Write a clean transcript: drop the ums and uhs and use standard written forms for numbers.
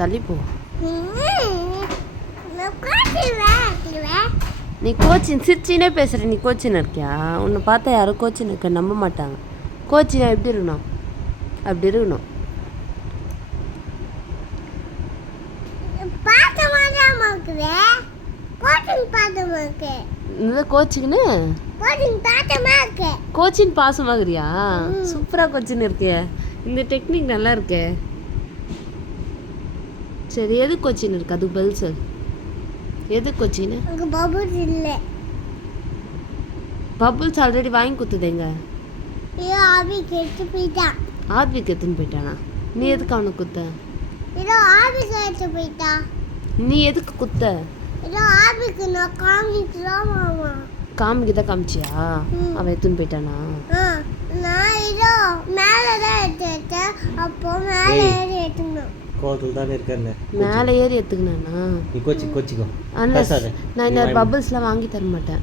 தள்ளி போ. நீ கோச்சின் சிரிச்சினே பேசுகிற. நீ கோச்சின்னு இருக்கியா? உன்னை பார்த்தா யாரும் கோச்சின்னு இருக்க நம்ப மாட்டாங்க. கோச்சினா எப்படி இருக்கணும்? அப்படி இருக்கணும். கோச்சின்னு கோச்சின் பாசமாகறியா? சூப்பராக கோச்சின்னு இருக்கே. இந்த டெக்னிக் நல்லா இருக்கே. சரி, எது கோச்சின்னு இருக்கு? அதுக்கு பதில் சொல். எது கோச்சின்னு? பபுள்ஸ் இல்லை. பபுள்ஸ் ஆல்ரெடி வாங்கி கொடுத்ததேங்க. ஆபிக்கு எடுத்து போயிட்டான். ஆபிக்கு எடுத்துன்னு போயிட்டானா? நீ எதுக்கு அவனுக்கு குத்த? ஏதோ ஆபிக்கு எடுத்து போயிட்டா. நீ எதுக்கு குத்த? ஏதோ ஆபிக்கு நான் காமிக்கலாம் மாமா. காமிக்கு காமிச்சியா? அவன் எடுத்துன்னு போயிட்டானா? நான் ஏதோ மேலே தான் எடுத்தேன். அப்போ மேலே ஏறி எடுத்துக்கணும். கோவத்தில் தானே இருக்காருங்க. மேலே ஏறி எடுத்துக்கணாண்ணா? நீ கோச்சிக்கோ. நான் இன்னொரு பபுள்ஸ்லாம் வாங்கி தர மாட்டேன்.